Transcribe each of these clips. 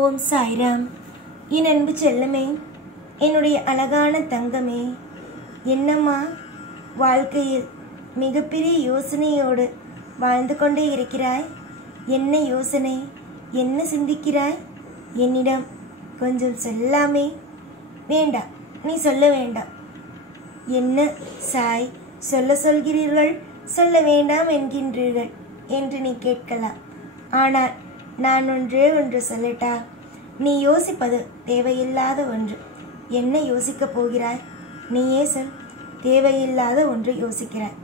ஓம் சாய்ராம். என் அன்பு செல்லமே, என்னுடைய அழகான தங்கமே, என்னம்மா வாழ்க்கையில் மிகப்பெரிய யோசனையோடு வாழ்ந்து கொண்டே இருக்கிறாய்? என்ன யோசனை, என்ன சிந்திக்கிறாய்? என்னிடம் கொஞ்சம் சொல்லாமே? வேண்டாம், நீ சொல்ல வேண்டாம். என்ன சாய், சொல்கிறீர்கள், சொல்ல வேண்டாம் என்கின்றீர்கள் என்று நீ கேட்கலாம். ஆனால் நான் ஒன்றே ஒன்று சொல்லட்டா? நீ யோசிப்பது தேவையில்லாத ஒன்று. என்ன யோசிக்கப் போகிறாய்? நீயே சொல். தேவையில்லாத ஒன்று யோசிக்கிறாய்.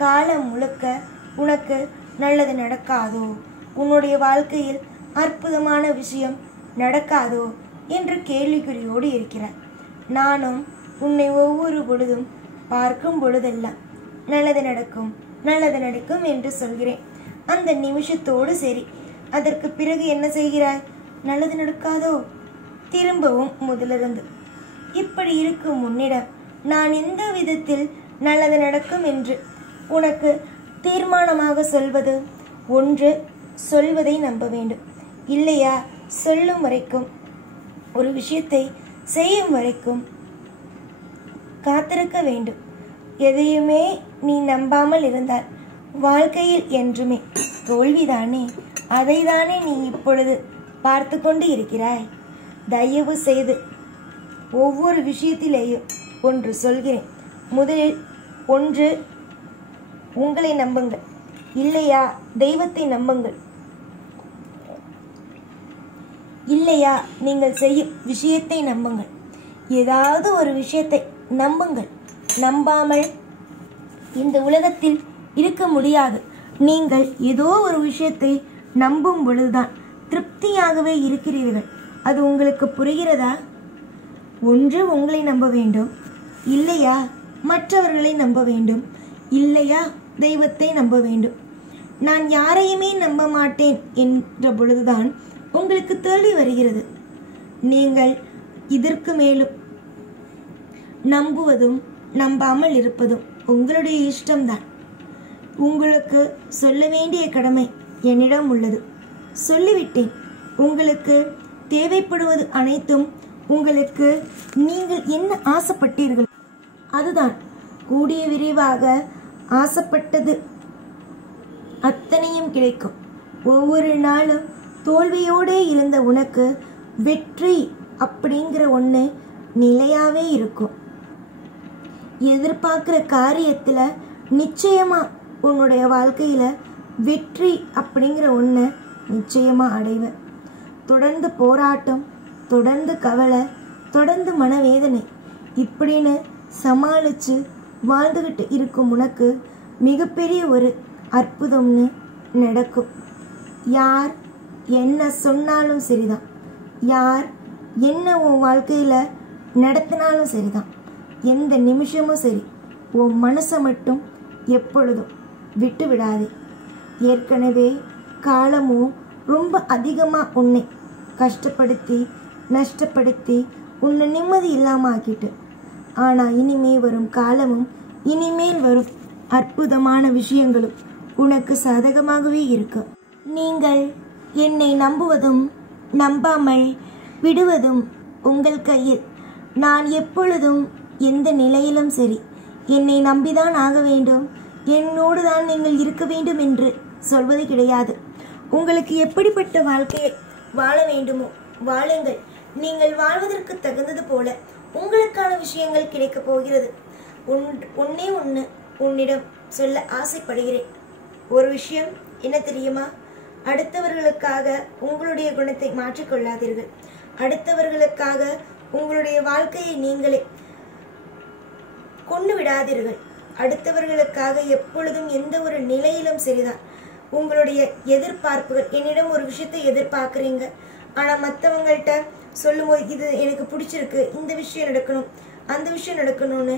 காலம் முழுக்க உனக்கு நல்லது நடக்காதோ, உன்னுடைய வாழ்க்கையில் அற்புதமான விஷயம் நடக்காதோ என்று கேள்விக்குறியோடு இருக்கிறாய். நானும் உன்னை ஒவ்வொரு பொழுதும் பார்க்கும் பொழுதெல்லாம் நல்லது நடக்கும், நல்லது நடக்கும் என்று சொல்கிறேன். அந்த நிமிஷத்தோடு சரி. அதற்கு பிறகு என்ன செய்கிறாய்? நல்லது நடக்காதோ? திரும்பவும் முதலிருந்து. இப்படி இருக்கும் உன்னிடம் நான் எந்த விதத்தில் நல்லது நடக்கும் என்று உனக்கு தீர்மானமாக சொல்வது? ஒன்று, சொல்வதை நம்ப வேண்டும். இல்லையா, சொல்லும் வரைக்கும், ஒரு விஷயத்தை செய்யும் வரைக்கும் காத்திருக்க வேண்டும். எதையுமே நீ நம்பாமல் இருந்தால் வாழ்க்கையில் என்றுமே தோல்விதானே. அதைதானே நீ இப்பொழுது பார்த்து கொண்டு இருக்கிறாய். தயவு செய்து ஒவ்வொரு விஷயத்திலேயும் ஒன்று சொல்கிறேன். முதலில் ஒன்று, உங்களை நம்புங்கள். இல்லையா, தெய்வத்தை நம்புங்கள். இல்லையா, நீங்கள் செய்யும் விஷயத்தை நம்புங்கள். ஏதாவது ஒரு விஷயத்தை நம்புங்கள். நம்பாமல் இந்த உலகத்தில் இருக்க முடியாது. நீங்கள் ஏதோ ஒரு விஷயத்தை நம்பும் பொழுதுதான் திருப்தியாகவே இருக்கிறீர்கள். அது உங்களுக்கு புரிகிறதா? ஒன்று, உங்களை நம்ப வேண்டும். இல்லையா, மற்றவர்களை நம்ப வேண்டும். இல்லையா, தெய்வத்தை நம்ப வேண்டும். நான் யாரையுமே நம்ப மாட்டேன் என்ற பொழுதுதான் உங்களுக்கு தோல்வி வருகிறது. நீங்கள் இதற்கு மேலும் நம்புவதும் நம்பாமல் இருப்பதும் உங்களுடைய இஷ்டம்தான். உங்களுக்கு சொல்ல வேண்டிய கடமை என்னிடம் உள்ளது. சொல்லிவிட்டேன். உங்களுக்கு தேவைப்படுவது அனைத்தும் உங்களுக்கு நீங்கள் என்ன ஆசைப்பட்டீர்கள் அதுதான். கூடிய விரைவாக ஆசைப்பட்டது அத்தனையும் கிடைக்கும். ஒவ்வொரு நாளும் தோல்வியோடே இருந்த உனக்கு வெற்றி அப்படிங்கிற ஒன்று நிலையாவே இருக்கும். எதிர்பார்க்கிற காரியத்தில் நிச்சயமா உன்னுடைய வாழ்க்கையில வெற்றி அப்படிங்கிற ஒன்று நிச்சயமா அடைவ. தொடர்ந்து போராட்டம், தொடர்ந்து கவலை, தொடர்ந்து மனவேதனை இப்படின்னு சமாளித்து வாழ்ந்துகிட்டு இருக்கும் உனக்கு மிகப்பெரிய ஒரு அற்புதம்னு நடக்கும். யார் என்ன சொன்னாலும் சரிதான், யார் என்ன உன் வாழ்க்கையில் நடத்தினாலும் சரிதான், எந்த நிமிஷமும் சரி, உன் மனசை மட்டும் எப்பொழுதும் விட்டு விடாதே. ஏற்கனவே காலமும் ரொம்ப அதிகமாக உன்னை கஷ்டப்படுத்தி நஷ்டப்படுத்தி உன்னை நிம்மதி இல்லாமல் ஆக்கிட்டு. ஆனால் இனிமே வரும் காலமும் இனிமேல் வரும் அற்புதமான விஷயங்களும் உனக்கு சாதகமாகவே இருக்கும். நீங்கள் என்னை நம்புவதும் நம்பாமல் விடுவதும் உங்கள் கையில். நான் எப்பொழுதும் எந்த நிலையிலும் சரி, என்னை நம்பிதான் ஆக வேண்டும், என்னோடு தான் நீங்கள் இருக்க வேண்டும் என்று சொல்வது கிடையாது. உங்களுக்கு எப்படிப்பட்ட வாழ்க்கையை வாழ வேண்டுமோ வாழுங்கள். நீங்கள் வாழ்வதற்கு தகுந்தது போல உங்களுக்கான விஷயங்கள் கிடைக்கப் போகிறது. ஒன்னே ஒன்று உன்னிடம் சொல்ல ஆசைப்படுகிறேன். ஒரு விஷயம் என்ன தெரியுமா? அடுத்தவர்களுக்காக உங்களுடைய குணத்தை மாற்றிக்கொள்ளாதீர்கள். அடுத்தவர்களுக்காக உங்களுடைய வாழ்க்கையை நீங்களே கொண்டு விடாதீர்கள். அடுத்தவர்களுக்காக எப்பொழுதும் எந்த ஒரு நிலையிலும் சரிதான். உங்களுடைய எதிர்பார்ப்புகள், என்னிடம் ஒரு விஷயத்தை எதிர்பார்க்குறீங்க, ஆனால் மற்றவங்கள்ட்ட சொல்லும்போது இது எனக்கு பிடிச்சிருக்கு, இந்த விஷயம் நடக்கணும், அந்த விஷயம் நடக்கணும்னு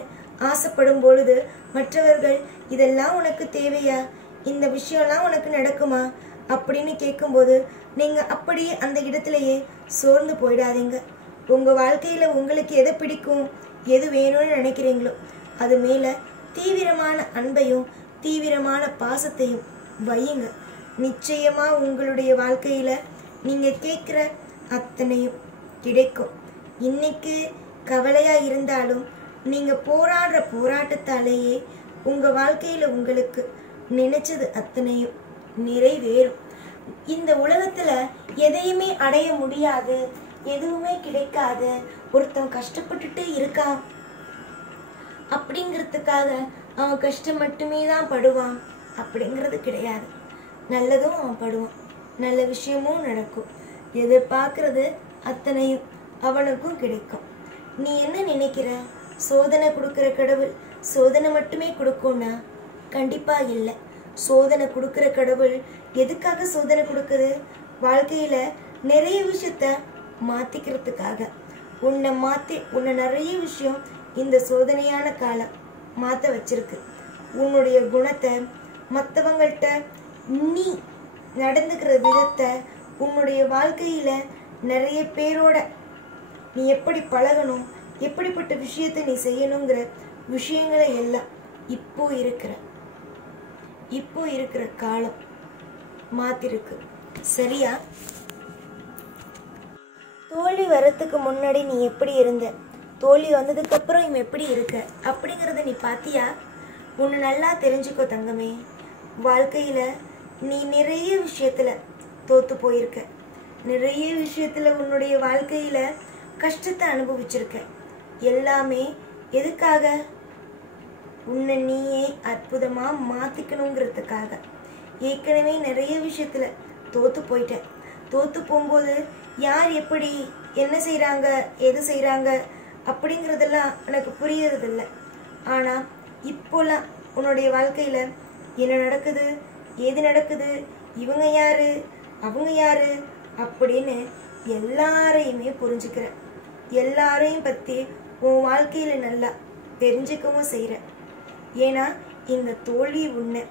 ஆசைப்படும் பொழுது மற்றவர்கள் இதெல்லாம் உனக்கு தேவையா, இந்த விஷயம்லாம் உனக்கு நடக்குமா அப்படின்னு கேட்கும்போது நீங்கள் அப்படியே அந்த இடத்துலையே சோர்ந்து போயிடாதீங்க. உங்கள் வாழ்க்கையில் உங்களுக்கு எதை பிடிக்கும், எது வேணும்னு நினைக்கிறீங்களோ அது மேலே தீவிரமான அன்பையும் தீவிரமான பாசத்தையும் வையுங்க. நிச்சயமாக உங்களுடைய வாழ்க்கையில் நீங்கள் கேட்குற அத்தனையும் கிடைக்கும். இன்னைக்கு கவலையா இருந்தாலும் நீங்க போராடுற போராட்டத்தாலேயே உங்க வாழ்க்கையில உங்களுக்கு நினைச்சது அத்தனையும் நிறைவேறும். இந்த உலகத்துல எதையுமே அடைய முடியாது, எதுவுமே கிடைக்காது, ஒருத்தன் கஷ்டப்பட்டுட்டு இருக்கான் அப்படிங்கிறதுக்காக அவன் கஷ்டம் மட்டுமே தான் படுவான் அப்படிங்கிறது கிடையாது. நல்லதும் அவன் படுவான், நல்ல விஷயமும் நடக்கும். எதிர்பார்க்கறது அத்தனையும் அவனுக்கும் கிடைக்கும். நீ என்ன நினைக்கிற? சோதனை கொடுக்குற கடவுள் சோதனை மட்டுமே கொடுக்கும்னா கண்டிப்பா இல்லை. சோதனை கொடுக்குற கடவுள் எதுக்காக சோதனை கொடுக்குது? வாழ்க்கையில நிறைய விஷயத்த மாத்திக்கிறதுக்காக. உன்னை நிறைய விஷயம் இந்த சோதனையான காலம் மாத்த வச்சிருக்கு. உன்னுடைய குணத்தை, மற்றவங்கள்ட்ட நீ நடந்துக்கிற விதத்தை, உன்னுடைய வாழ்க்கையில நிறைய பேரோட நீ எப்படி பழகணும், எப்படிப்பட்ட விஷயத்தை நீ செய்யணுங்கிற விஷயங்களை எல்லாம் இப்போ இருக்கிற காலம் மாத்திருக்கு. சரியா? தோல்வி வரத்துக்கு முன்னாடி நீ எப்படி இருந்த, தோல்வி வந்ததுக்கு அப்புறம் இவன் எப்படி இருக்க அப்படிங்கிறத நீ பாத்தியா? உன்னை நல்லா தெரிஞ்சுக்கோ தங்கமே. வாழ்க்கையில நீ நிறைய விஷயத்துல தோத்து போயிருக்க, நிறைய விஷயத்துல உன்னுடைய வாழ்க்கையில கஷ்டத்தை அனுபவிச்சிருக்க. எல்லாமே எதுக்காக? உன்னை நீயே அற்புதமா மாத்திக்கணுங்கிறதுக்காக. ஏற்கனவே நிறைய விஷயத்துல தோத்து போயிட்ட. தோத்து போகும்போது யார் எப்படி என்ன செய்யறாங்க, எது செய்யறாங்க அப்படிங்கிறதெல்லாம் எனக்கு புரியறதில்லை. ஆனா இப்போலாம் உன்னுடைய வாழ்க்கையில என்ன நடக்குது, ஏது நடக்குது, இவங்க யாரு, அவங்க யாரு அப்படின்னு எல்லாரையுமே புரிஞ்சுக்கிற. எல்லாரையும் பத்தி உன் வாழ்க்கையில நல்லா தெரிஞ்சுக்கவும் செய்யற. ஏன்னா இந்த தோல்வி உன்னை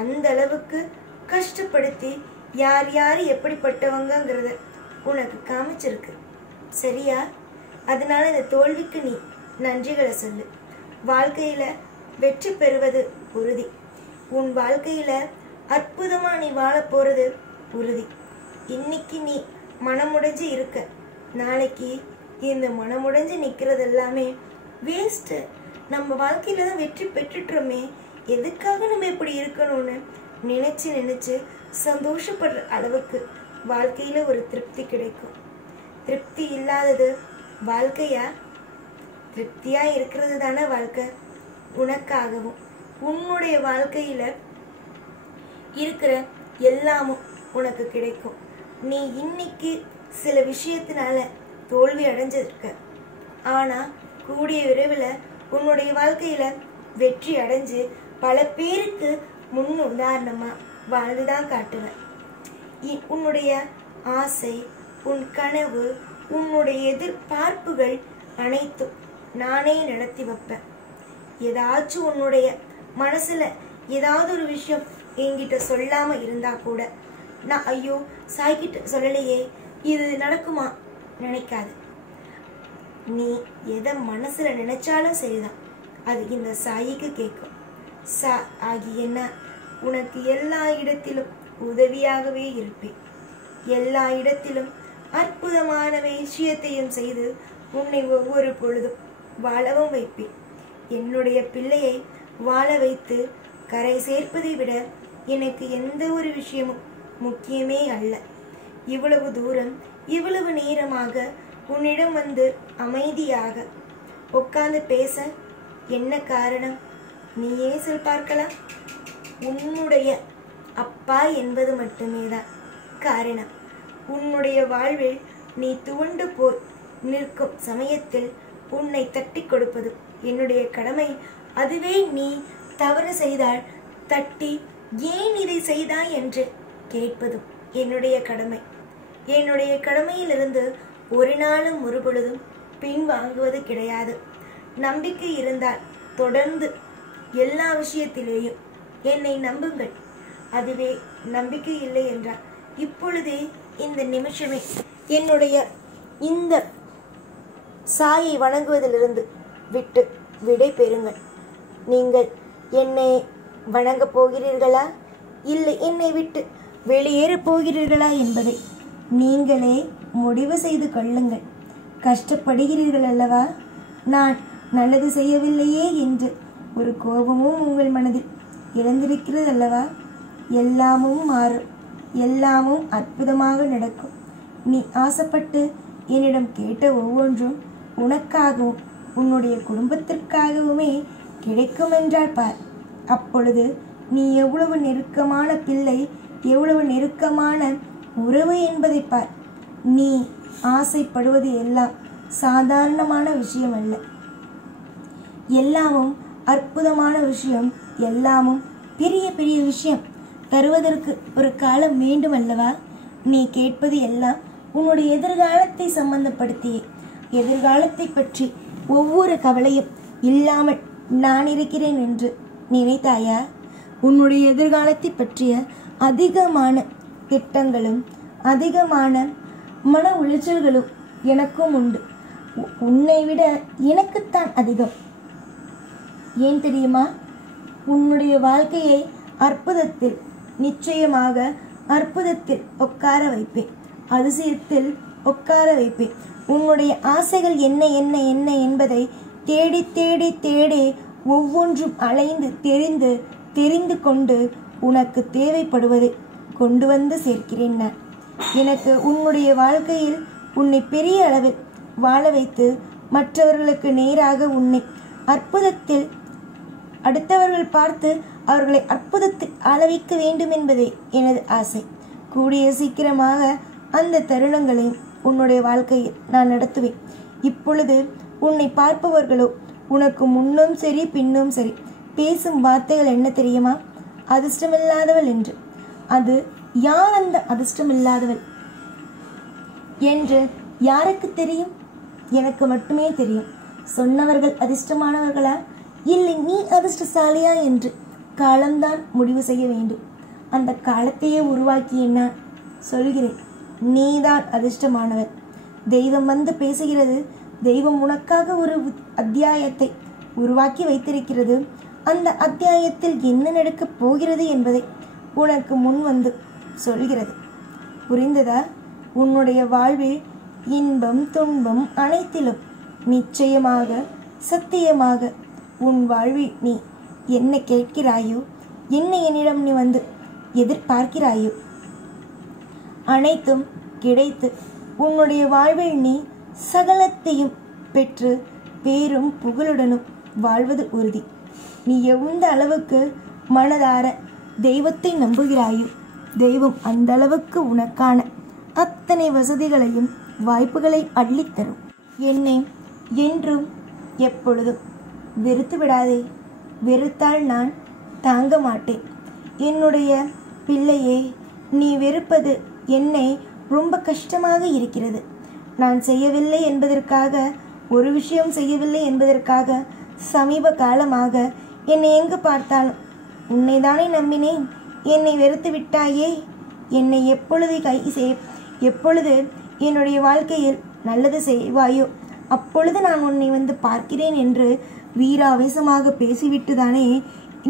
அந்த அளவுக்கு கஷ்டப்படுத்தி யார் யாரு எப்படிப்பட்டவங்கிறத உனக்கு காமிச்சிருக்கு. சரியா? அதனால இந்த தோல்விக்கு நீ நன்றிகளை சொல்லு. வாழ்க்கையில வெற்றி பெறுவது உறுதி. உன் வாழ்க்கையில அற்புதமா நீ வாழ போறது உறுதி. இன்னைக்கு நீ மனமுடைஞ்சு இருக்க, நாளைக்கு இந்த மனமுடைஞ்சு நிக்கிறது எல்லாமே வேஸ்ட். நம்ம வாழ்க்கையில தான் வெற்றி பெற்றுட்டோமே, எதுக்காக நம்ம இப்படி இருக்கணும்னு நினைச்சு சந்தோஷப்படுற அளவுக்கு வாழ்க்கையில ஒரு திருப்தி கிடைக்கும். திருப்தி இல்லாதது வாழ்க்கையா? திருப்தியா இருக்கிறது தானே வாழ்க்கை. உனக்காகவும் உன்னுடைய வாழ்க்கையில இருக்கிற எல்லாமும் உனக்கு கிடைக்கும். நீ இன்னைக்கு சில விஷயத்தினால தோல்வி அடைஞ்சிருக்க, ஆனா கூடிய விரைவில் உன்னுடைய வாழ்க்கையில வெற்றி அடைஞ்சு பல பேருக்கு முன் உதாரணமா வாழ்ந்துதான் காட்டுவேன். உன்னுடைய ஆசை, உன் கனவு, உன்னுடைய எதிர்பார்ப்புகள் அனைத்தும் நானே நடத்தி வைப்பேன். ஏதாச்சும் உன்னுடைய மனசுல ஏதாவது ஒரு விஷயம் என்கிட்ட சொல்லாம இருந்தா கூட நான் ஐயோ சாய்கிட்ட சொல்லலையே, இது நடக்குமா நினைக்காது. நீ எதை மனசுல நினைச்சாலும் சரிதான், அது இந்த சாயிக்கு கேட்கும். சா ஆகிய நான் உனக்கு எல்லா இடத்திலும் உதவியாகவே இருப்பேன். எல்லா இடத்திலும் அற்புதமான விஷயத்தையும் செய்து உன்னை ஒவ்வொரு பொழுதும் வாழவும் வைப்பேன். என்னுடைய பிள்ளையை வாழ வைத்து கரை சேர்ப்பதை விட எனக்கு எந்த ஒரு விஷயமும் முக்கியமே அல்ல. இவ்வளவு தூரம் இவ்வளவு நேரமாக உன்னிடம் வந்து அமைதியாக உட்கார்ந்து பேச என்ன காரணம்? நீயே சொல் பார்க்கலாம். உன்னுடைய அப்பா என்பது மட்டுமே தான் காரணம். உன்னுடைய வாழ்வில் நீ துவண்டு போய் நிற்கும் சமயத்தில் உன்னை தட்டி கொடுப்பது என்னுடைய கடமை. அதுவே நீ தவறு செய்தால் தட்டி ஏன் இதை செய்தாய் என்று கேட்பதும் என்னுடைய கடமை. என்னுடைய கடமையிலிருந்து ஒரு நாளும் ஒரு பொழுதும் பின் வாங்குவது கிடையாது. நம்பிக்கை இருந்தால் தொடர்ந்து எல்லா விஷயத்திலேயும் என்னை நம்புங்கள். அதுவே நம்பிக்கை இல்லை என்றால் இப்பொழுதே இந்த நிமிஷமே என்னுடைய இந்த சாயை வணங்குவதிலிருந்து விட்டு விடை பெறுங்கள். நீங்கள் என்னை வணங்கப் போகிறீர்களா இல்லை என்னை விட்டு வெளியேறப் போகிறீர்களா என்பதை நீங்களே முடிவு செய்து கொள்ளுங்கள். கஷ்டப்படுகிறீர்கள் அல்லவா? நான் நல்லது செய்யவில்லையே என்று ஒரு கோபமும் உங்கள் மனதில் எழுந்திருக்கிறது அல்லவா? எல்லாமும் மாறும், எல்லாமும் அற்புதமாக நடக்கும். நீ ஆசைப்பட்டு என்னிடம் கேட்ட ஒவ்வொன்றும் உனக்காகவும் உன்னுடைய குடும்பத்திற்காகவுமே கிடைக்கும் என்றால் பார். அப்பொழுது நீ எவ்வளவு நெருக்கமான பிள்ளை, எவ்வளவு நெருக்கமான உறவு என்பதை பார். நீ ஆசைப்படுவது எல்லாம் சாதாரணமான விஷயம் அல்ல, எல்லாமும் அற்புதமான விஷயம், எல்லாமும் பெரிய பெரிய விஷயம். தருவதற்கு ஒரு காலம் வேண்டும் அல்லவா? நீ கேட்பது எல்லாம் உன்னுடைய எதிர்காலத்தை சம்பந்தப்படுத்தியே. எதிர்காலத்தை பற்றி ஒவ்வொரு கவலையும் இல்லாமல் நான் இருக்கிறேன் என்று நினைத்தாயா? உன்னுடைய எதிர்காலத்தை பற்றிய அதிகமான திட்டங்களும் அதிகமான மன உளைச்சல்களும் எனக்கும் உண்டு. உன்னை விட எனக்குத்தான் அதிகம். ஏன் தெரியுமா? உன்னுடைய வாழ்க்கையை அற்புதத்தில், நிச்சயமாக அற்புதத்தில் உட்கார வைப்பேன், அதிசயத்தில் உட்கார வைப்பேன். உன்னுடைய ஆசைகள் என்ன என்ன என்ன என்பதை தேடி தேடி தேடி ஒவ்வொன்றும் அலைந்து தெரிந்து கொண்டு உனக்கு தேவைப்படுவதை கொண்டு வந்து சேர்க்கிறேன் நான். எனக்கு உன்னுடைய வாழ்க்கையில் உன்னை பெரிய அளவில் வாழ வைத்து மற்றவர்களுக்கு நேராக உன்னை அற்புதத்தில் அடுத்தவர்கள் பார்த்து அவர்களை அற்புதத்தில் ஆள வைக்க வேண்டும் என்பதே எனது ஆசை. கூடிய சீக்கிரமாக அந்த தருணங்களையும் உன்னுடைய வாழ்க்கையில் நான் நடத்துவேன். இப்பொழுது உன்னை பார்ப்பவர்களோ உனக்கு முன்னும் சரி பின்னும் சரி பேசும் வார்த்தைகள் என்ன தெரியுமா? அதிர்ஷ்டமில்லாதவள் என்று. அது யார் அந்த அதிர்ஷ்டமில்லாதவள் என்று யாருக்கு தெரியும்? எனக்கு மட்டுமே தெரியும். சொன்னவர்கள் அதிர்ஷ்டமானவர்களா இல்லை நீ அதிர்ஷ்டசாலியா என்று காலம்தான் முடிவு செய்ய வேண்டும். அந்த காலத்தையே உருவாக்கிய நான் சொல்கிறேன், நீதான் அதிர்ஷ்டமானவர். தெய்வம் வந்து பேசுகிறது. தெய்வம் உனக்காக ஒரு அத்தியாயத்தை உருவாக்கி வைத்திருக்கிறது. அந்த அத்தியாயத்தில் என்ன நடக்கப் போகிறது என்பதை உனக்கு முன் வந்து சொல்கிறது. புரிந்ததா? உன்னுடைய வாழ்வில் இன்பம் துன்பம் அனைத்திலும் நிச்சயமாக சத்தியமாக உன் வாழ்வில் நீ என்ன கேட்கிறாயோ, என்ன என்னிடம் நீ வந்து எதிர்பார்க்கிறாயோ அனைத்தும் கிடைத்து உன்னுடைய வாழ்வில் நீ சகலத்தையும் பெற்று பேரும் புகழுடனும் வாழ்வது உறுதி. நீ எந்த அளவுக்கு மனதார தெய்வத்தை நம்புகிறாயோ, தெய்வம் அந்த அளவுக்கு உனக்கான அத்தனை வசதிகளையும் வாய்ப்புகளை அள்ளித்தரும். என்னை என்றும் எப்பொழுதும் வெறுத்து விடாதே. வெறுத்தால் நான் தாங்க மாட்டேன். என்னுடைய பிள்ளையே, நீ வெறுப்பது என்னை ரொம்ப கஷ்டமாக இருக்கிறது. நான் செய்யவில்லை என்பதற்காக, ஒரு விஷயம் செய்யவில்லை என்பதற்காக சமீப காலமாக என்னை எங்கு பார்த்தாலும் உன்னை தானே நம்பினேன், என்னை வெறுத்து விட்டாயே. என்னை எப்பொழுது என்னுடைய வாழ்க்கையில் நல்லது செய்வாயோ அப்பொழுது நான் உன்னை வந்து பார்க்கிறேன் என்று வீராவேசமாக பேசிவிட்டு தானே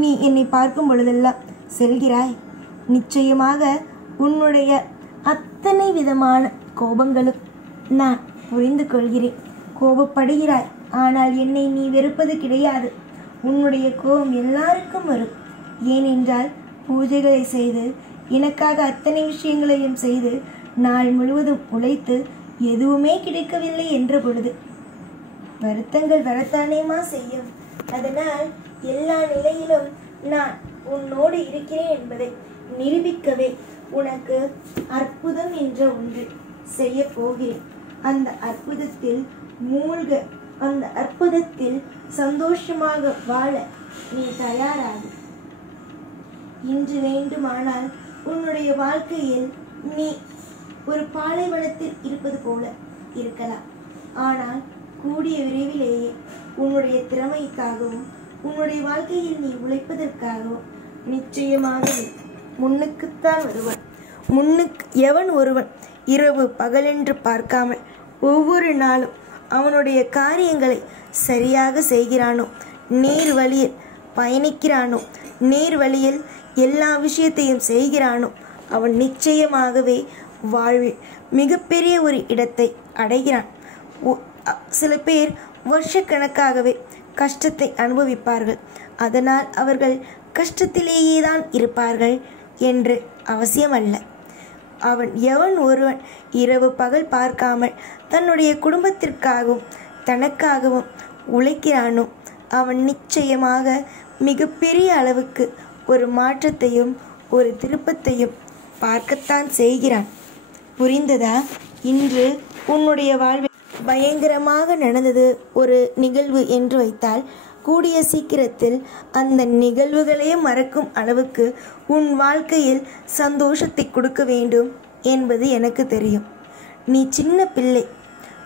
நீ என்னை பார்க்கும் பொழுதெல்லாம் செல்கிறாய். நிச்சயமாக உன்னுடைய அத்தனை விதமான கோபங்களும் நான் புரிந்து கொள்கிறேன். கோபப்படுகிறாய், ஆனால் என்னை நீ வெறுப்பது கிடையாது. உன்னுடைய கோபம் எல்லாருக்கும் வரும். ஏனென்றால் பூஜைகளை செய்து எனக்காக அத்தனை விஷயங்களையும் செய்து நாள் முழுவதும் உழைத்து எதுவுமே கிடைக்கவில்லை என்ற பொழுது வருத்தங்கள் வரத்தானேமா செய்யும். அதனால் எல்லா நிலையிலும் நான் உன்னோடு இருக்கிறேன் என்பதை நிரூபிக்கவே உனக்கு அற்புதம் என்ற ஒன்று செய்ய போகிறேன். அந்த அற்புதத்தில் மூழ்க, அந்த அற்புதத்தில் சந்தோஷமாக வாழ நீ தயாராகு. இன்று வேண்டுமானால் உன்னுடைய வாழ்க்கையில் நீ ஒரு பாலைவனத்தில் இருப்பது போல இருக்கலாம். ஆனால் கூடிய விரைவிலேயே உன்னுடைய திறமைக்காகவும் உன்னுடைய வாழ்க்கையில் நீ உழைப்பதற்காகவும் நிச்சயமாக முன்னுக்குத்தான் வருவன். முன்னுக்கு எவன் ஒருவன் இரவு பகலென்று பார்க்காமல் ஒவ்வொரு நாளும் அவனுடைய காரியங்களை சரியாக செய்கிறானோ, நேர் வழியில் பயணிக்கிறானோ, நேர் வழியில் எல்லா விஷயத்தையும் செய்கிறானோ, அவன் நிச்சயமாகவே வாழ்வில் மிகப்பெரிய ஒரு இடத்தை அடைகிறான். சில பேர் வருஷக்கணக்காகவே கஷ்டத்தை அனுபவிப்பார்கள். அதனால் அவர்கள் கஷ்டத்திலேயே தான் இருப்பார்கள் என்று அவசியமல்ல. எவன் ஒருவன் இரவு பகல் பார்க்காமல் தன்னுடைய குடும்பத்திற்காகவும் தனக்காகவும் உழைக்கிறானோ அவன் நிச்சயமாக மிகப்பெரிய அளவுக்கு ஒரு மாற்றத்தையும் ஒரு திருப்பத்தையும் பார்க்கத்தான் செய்கிறான். புரிந்ததா? இன்று உன்னுடைய வாழ்வில் பயங்கரமாக நடந்தது ஒரு நிகழ்வு என்று வைத்தால், கூடிய சீக்கிரத்தில் அந்த நிகழ்வுகளே மறக்கும் அளவுக்கு உன் வாழ்க்கையில் சந்தோஷத்தை கொடுக்க வேண்டும் என்பது எனக்கு தெரியும். நீ சின்ன பிள்ளை.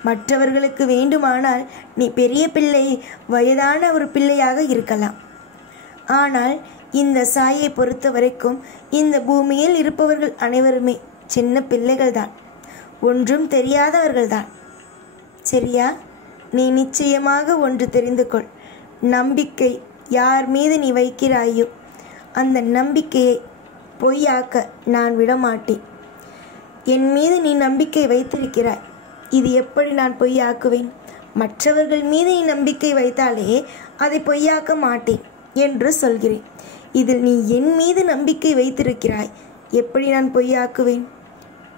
மற்றவர்களுக்கு வேண்டுமானால் நீ பெரிய பிள்ளை, வயதான ஒரு பிள்ளையாக இருக்கலாம். ஆனால் இந்த சாயை பொறுத்த வரைக்கும் இந்த பூமியில் இருப்பவர்கள் அனைவருமே சின்ன பிள்ளைகள்தான், ஒன்றும் தெரியாதவர்கள்தான். சரியா? நீ நிச்சயமாக ஒன்று தெரிந்து கொள். நம்பிக்கை யார் மீது நீ வைக்கிறாயோ அந்த நம்பிக்கையை பொய்யாக்க நான் விடமாட்டேன். என் மீது நீ நம்பிக்கை வைத்திருக்கிறாய், இது எப்படி நான் பொய்யாக்குவேன்? மற்றவர்கள் மீது நீ நம்பிக்கை வைத்தாலே அதை பொய்யாக்க மாட்டேன் என்று சொல்கிறேன். இதில் நீ என் மீது நம்பிக்கை வைத்திருக்கிறாய், எப்படி நான் பொய்யாக்குவேன்?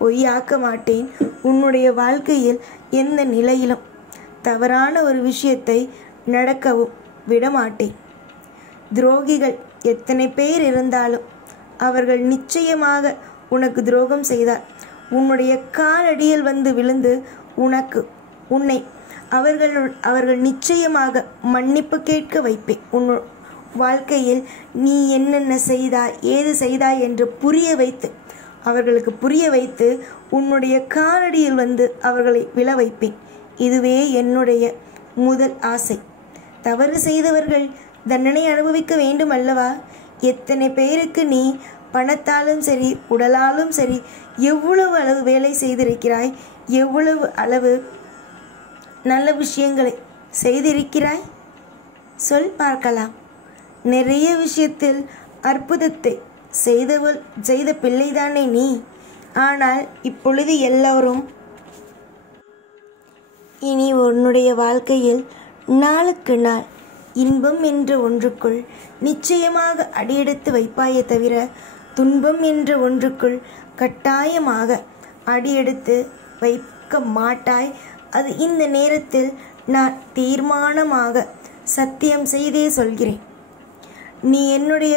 பொய்யாக்க மாட்டேன். உன்னுடைய வாழ்க்கையில் எந்த நிலையிலும் தவறான ஒரு விஷயத்தை நடக்கவும் விடமாட்டேன். துரோகிகள் எத்தனை பேர் இருந்தாலும் அவர்கள் நிச்சயமாக உனக்கு துரோகம் செய்தால் உன்னுடைய காலடியில் வந்து விழுந்து உன்னை அவர்கள் நிச்சயமாக மன்னிப்பு கேட்க வைப்பேன். உன் வாழ்க்கையில் நீ என்னென்ன செய்தாய், ஏது செய்தாய் என்று அவர்களுக்கு புரிய வைத்து உன்னுடைய காலடியில் வந்து அவர்களை விழ வைப்பேன். இதுவே என்னுடைய முதல் ஆசை. தவறு செய்தவர்கள் தண்டனை அனுபவிக்க வேண்டும் அல்லவா? எத்தனை பேருக்கு நீ பணத்தாலும் சரி உடலாலும் சரி எவ்வளவு அளவு வேலை செய்திருக்கிறாய், எவ்வளவு அளவு நல்ல விஷயங்களை செய்திருக்கிறாய்? சொல் பார்க்கலாம். நிறைய விஷயத்தில் அற்புதத்தை செய்த பிள்ளைதானே நீ. ஆனால் இப்பொழுது எல்லோரும் இனி உன்னுடைய வாழ்க்கையில் நாளுக்கு நாள் இன்பம் என்ற ஒன்றுக்குள் நிச்சயமாக அடியெடுத்து வைப்பாயே தவிர துன்பம் என்ற ஒன்றுக்குள் கட்டாயமாக அடியெடுத்து வைக்க மாட்டாய். அது இந்த நேரத்தில் நான் தீர்மானமாக சத்தியம் செய்தே சொல்கிறேன். நீ என்னுடைய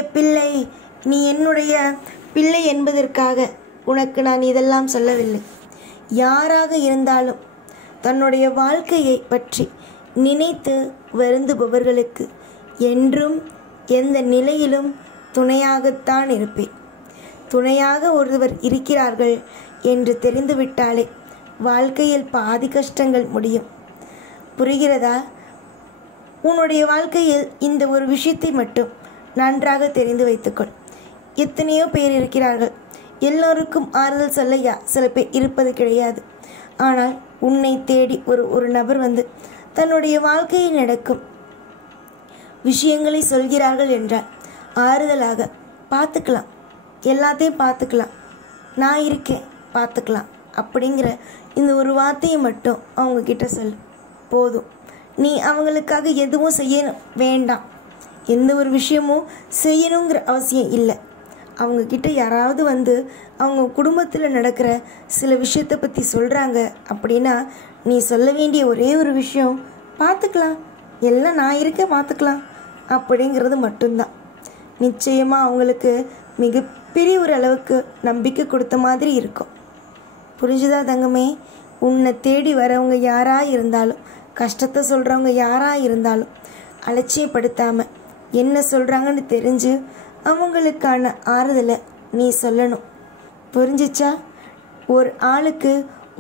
பிள்ளை என்பதற்காக உனக்கு நான் இதெல்லாம் சொல்லவில்லை. யாராக இருந்தாலும் தன்னுடைய வாழ்க்கையை பற்றி நினைத்து வருந்துபவர்களுக்கு என்றும் எந்த நிலையிலும் துணையாகத்தான் இருப்பேன். துணையாக ஒருவர் இருக்கிறார்கள் என்று தெரிந்துவிட்டாலே வாழ்க்கையில் பாதி கஷ்டங்கள் முடியும். புரிகிறதா? உன்னுடைய வாழ்க்கையில் இந்த ஒரு விஷயத்தை மட்டும் நன்றாக தெரிந்து வைத்துக்கொள். எத்தனையோ பேர் இருக்கிறார்கள், எல்லோருக்கும் ஆறுதல் சொல்ல சில பேர் இருப்பது கிடையாது. ஆனால் உன்னை தேடி ஒரு நபர் வந்து தன்னுடைய வாழ்க்கையில் நடக்கும் விஷயங்களை சொல்கிறார்கள் என்றால் ஆறுதலாக பார்த்துக்கலாம், எல்லாத்தையும் பார்த்துக்கலாம், நான் இருக்கேன் பார்த்துக்கலாம் அப்படிங்கிற இந்த ஒரு வார்த்தையை மட்டும் அவங்க கிட்ட சொல் போதும். நீ அவங்களுக்காக எதுவும் செய்ய வேண்டாம், எந்த ஒரு விஷயமும் செய்யணுங்கிற அவசியம் இல்லை. அவங்கக்கிட்ட யாராவது வந்து அவங்க குடும்பத்தில் நடக்கிற சில விஷயத்தை பற்றி சொல்கிறாங்க அப்படின்னா நீ சொல்ல வேண்டிய ஒரே ஒரு விஷயம், பார்த்துக்கலாம், எல்லாம் நான் இருக்கேன் பார்த்துக்கலாம் அப்படிங்கிறது மட்டும்தான். நிச்சயமாக அவங்களுக்கு மிகப்பெரிய ஒரு அளவுக்கு நம்பிக்கை கொடுத்த மாதிரி இருக்கும். புரிஞ்சுதா தங்கமே? உன்னை தேடி வரவங்க யாராக இருந்தாலும், கஷ்டத்தை சொல்கிறவங்க யாராக இருந்தாலும் அலட்சியப்படுத்தாமல் என்ன சொல்கிறாங்கன்னு தெரிஞ்சு அவங்களுக்கான ஆறுதலை நீ சொல்லணும். புரிஞ்சிச்சா? ஒரு ஆளுக்கு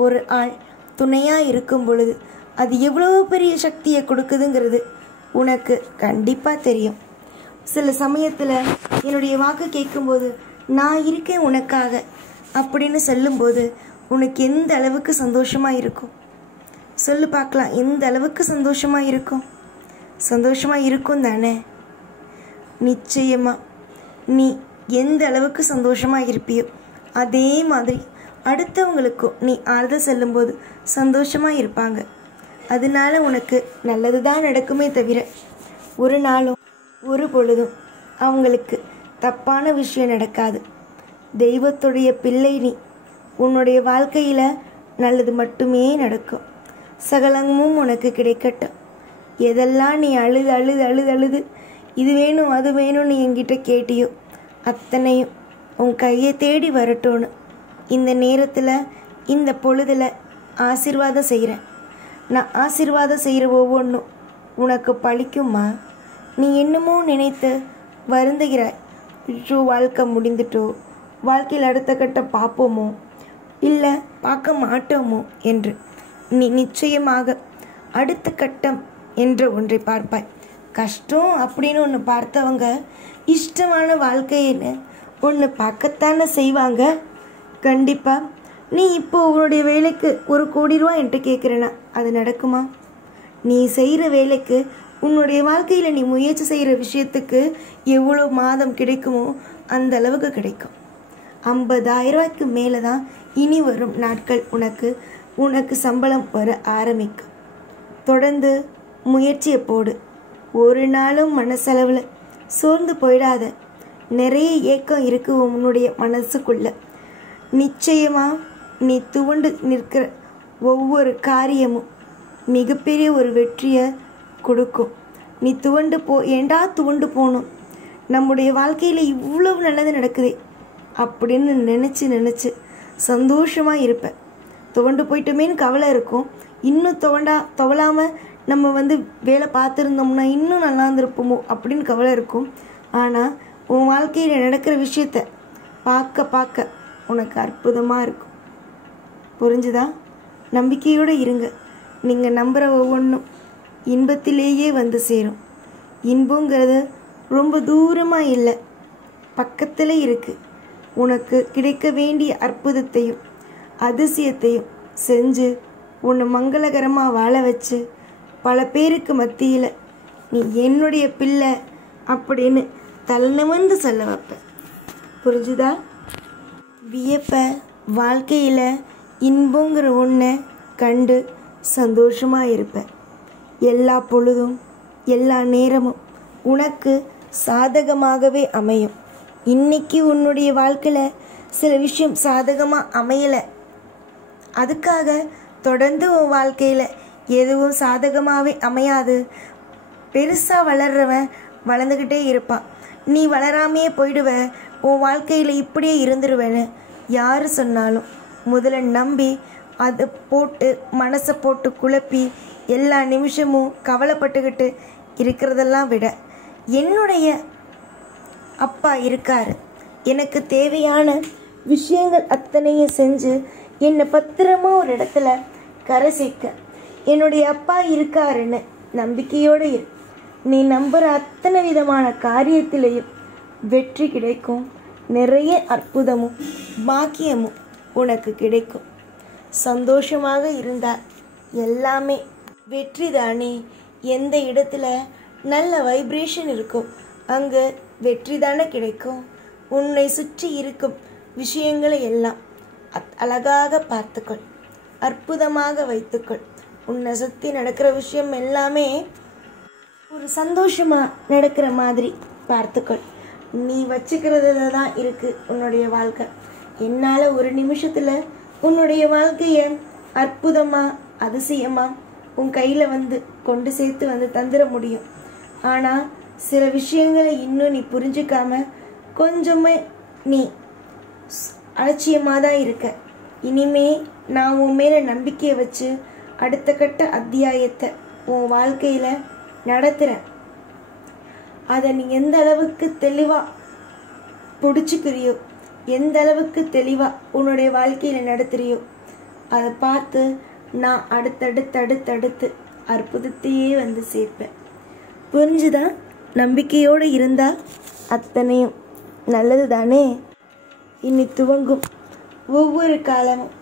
ஒரு ஆள் துணையாக இருக்கும் பொழுது அது எவ்வளோ பெரிய சக்தியை கொடுக்குதுங்கிறது உனக்கு கண்டிப்பாக தெரியும். சில சமயத்தில் என்னுடைய வாக்கு கேட்கும்போது நான் இருக்கேன் உனக்காக அப்படின்னு சொல்லும்போது உனக்கு எந்த அளவுக்கு சந்தோஷமாக இருக்கும் சொல்லு பார்க்கலாம். எந்த அளவுக்கு சந்தோஷமாக இருக்கும்? சந்தோஷமாக இருக்கும் தானே? நிச்சயமாக நீ எந்த அளவுக்கு சந்தோஷமாக இருப்பியோ அதே மாதிரி அடுத்தவங்களுக்கும் நீ ஆறுதல் சொல்லும்போது சந்தோஷமாக இருப்பாங்க. அதனால உனக்கு நல்லது தான் நடக்குமே தவிர ஒரு நாளும் ஒரு பொழுதும் அவங்களுக்கு தப்பான விஷயம் நடக்காது. தெய்வத்துடைய பிள்ளை நீ. உன்னுடைய வாழ்க்கையில் நல்லது மட்டுமே நடக்கும். சகலமும் உனக்கு கிடைக்கட்டும். எதெல்லாம் நீ அழுது அழுது அழுது அழுது இது வேணும் அது வேணும்னு என்கிட்ட கேட்டியோ அத்தனையும் உன் கையை தேடி வரட்டும்னு இந்த நேரத்தில் இந்த பொழுதில் ஆசீர்வாதம் செய்கிறேன். நான் ஆசீர்வாதம் செய்கிற ஒவ்வொன்றும் உனக்கு பழிக்குமா? நீ என்னமோ நினைத்து வருந்துகிறாய். ஐயோ, வாழ்க்கை முடிந்துட்டோ, வாழ்க்கையில் அடுத்த கட்டம் பார்ப்போமோ இல்லை பார்க்க மாட்டோமோ என்று. நீ நிச்சயமாக அடுத்த கட்டம் என்ற ஒன்றை பார்ப்பாய். கஷ்டம் அப்படின்னு ஒன்று பார்த்தவங்க இஷ்டமான வாழ்க்கைன்னு ஒன்று பார்க்கத்தானே செய்வாங்க. கண்டிப்பாக நீ இப்போ உன்னுடைய வேலைக்கு 1 கோடி ரூபா என்கிட்ட கேட்குறேன்னா அது நடக்குமா? நீ செய்கிற வேலைக்கு உன்னுடைய வாழ்க்கையில் நீ முயற்சி செய்கிற விஷயத்துக்கு எவ்வளோ மாதம் கிடைக்குமோ அந்த அளவுக்கு கிடைக்கும். 50,000 ரூபாய்க்கு மேலே தான் இனி வரும் நாட்கள் உனக்கு சம்பளம் வர ஆரம்பிக்கும். தொடர்ந்து முயற்சியை போடு. ஒரு நாளும் மனசளவில் சோர்ந்து போயிடாத. நிறைய ஏக்கம் இருக்கு உன்னுடைய மனசுக்குள்ள. நிச்சயமாக நீ துவண்டு நிற்கிற ஒவ்வொரு காரியமும் மிகப்பெரிய ஒரு வெற்றியை கொடுக்கும். நீ ஏண்டா துவண்டு போகணும், நம்முடைய வாழ்க்கையில் இவ்வளவு நல்லது நடக்குதே அப்படின்னு நினச்சி சந்தோஷமாக இருப்பேன். துவண்டு போயிட்டோமேன்னு கவலை இருக்கும். இன்னும் துவளாமல் நம்ம வேலை பார்த்துருந்தோம்னா இன்னும் நல்லா இருந்திருப்போமோ அப்படின்னு கவலை இருக்கும். ஆனால் உன் வாழ்க்கையில் நடக்கிற விஷயத்த பார்க்க உனக்கு அற்புதமாக இருக்கும். புரிஞ்சுதா? நம்பிக்கையோடு இருங்க. நீங்கள் நம்புகிற ஒவ்வொன்றும் இன்பத்திலேயே வந்து சேரும். இன்பங்கிறது ரொம்ப தூரமாக இல்லை, பக்கத்தில் இருக்குது. உனக்கு கிடைக்க வேண்டிய அற்புதத்தையும் அதிசயத்தையும் செஞ்சு உன்னை மங்களகரமாக வாழ வச்சு பல பேருக்கு மத்தியில் நீ என்னுடைய பிள்ளை அப்படின்னு தலைநிமிர்ந்து சொல்ல வைப்ப. புரிஞ்சுதா? வியப்ப வாழ்க்கையில் இன்பங்கிற ஒன்றை கண்டு சந்தோஷமாக இருப்ப. எல்லா பொழுதும் எல்லா நேரமும் உனக்கு சாதகமாகவே அமையும். இன்னைக்கு உன்னுடைய வாழ்க்கையில் சில விஷயம் சாதகமாக அமையலை, அதுக்காக தொடர்ந்து உன் வாழ்க்கையில் எதுவும் சாதகமாகவே அமையாது. பெருசாக வளர்றவன் வளர்ந்துக்கிட்டே இருப்பான். நீ வளராமையே போயிடுவ, உன் வாழ்க்கையில் இப்படியே இருந்துருவேன்னு யார் சொன்னாலும் முதல்ல நம்பி அதை போட்டு மனசை போட்டு குழப்பி எல்லா நிமிஷமும் கவலைப்பட்டுக்கிட்டு இருக்கிறதெல்லாம் விட என்னுடைய அப்பா இருக்காரு, எனக்கு தேவையான விஷயங்கள் அத்தனையும் செஞ்சு என்னை பத்திரமா ஒரு இடத்துல கரை சேர்க்க என்னுடைய அப்பா இருக்காருன்னு நம்பிக்கையோடு இரு. நீ நம்புகிற அத்தனை விதமான காரியத்திலையும் வெற்றி கிடைக்கும். நிறைய அற்புதமும் பாக்கியமும் உனக்கு கிடைக்கும். சந்தோஷமாக இருந்தால் எல்லாமே வெற்றி தானே. எந்த இடத்துல நல்ல வைப்ரேஷன் இருக்கோ அங்கே வெற்றி தானே கிடைக்கும். உன்னை சுற்றி இருக்கும் விஷயங்களை எல்லாம் அழகாக பார்த்துக்கொள், அற்புதமாக வைத்துக்கொள். உன்னை சுற்றி நடக்கிற விஷயம் எல்லாமே ஒரு சந்தோஷமாக நடக்கிற மாதிரி பார்த்துக்கொள். நீ வச்சுக்கிறது தான் இருக்குது உன்னுடைய வாழ்க்கை. என்னால் ஒரு நிமிஷத்தில் உன்னுடைய வாழ்க்கையை அற்புதமாக அதிசயமாக உன் கையில் கொண்டு சேர்த்து தந்துட முடியும். ஆனால் சில விஷயங்களை இன்னும் நீ புரிஞ்சிக்காம கொஞ்சமே நீ அலட்சியமாக தான் இருக்க. இனிமே நான் உன் மேலே நம்பிக்கையை வச்சு அடுத்த கட்ட அத்தியாயத்தை உன் வாழ்க்கையில் நடத்துகிறேன். அதை நீ எந்த அளவுக்கு தெளிவாக பிடிச்சிக்கிறியோ, எந்த அளவுக்கு தெளிவாக உன்னுடைய வாழ்க்கையில் நடத்துறியோ அதை பார்த்து நான் அடுத்தடுத்து அற்புதத்தையே சேர்ப்பேன். புரிஞ்சுதா? நம்பிக்கையோடு இருந்தால் அத்தனையும் நல்லது தானே. இனி துவங்கும் ஒவ்வொரு காலமும்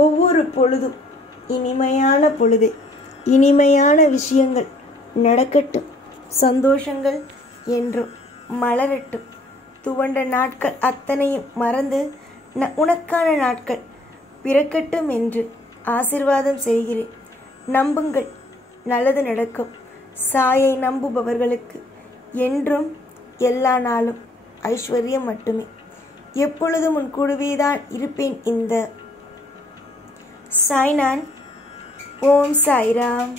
ஒவ்வொரு பொழுதும் இனிமையான பொழுது, இனிமையான விஷயங்கள் நடக்கட்டும். சந்தோஷங்கள் என்றும் மலரட்டும். துவண்ட நாட்கள் அத்தனையும் மறந்து உனக்கான நாட்கள் பிறக்கட்டும் என்று ஆசீர்வாதம் செய்கிறேன். நம்புங்கள், நல்லது நடக்கும். சாயை நம்புபவர்களுக்கு என்றும் எல்லா நாளும் ஐஸ்வர்யம் மட்டுமே. எப்பொழுதும் உன் கூடவேதான் இருப்பேன். இந்த சாய்நான். ஓம் சாய்ராம்.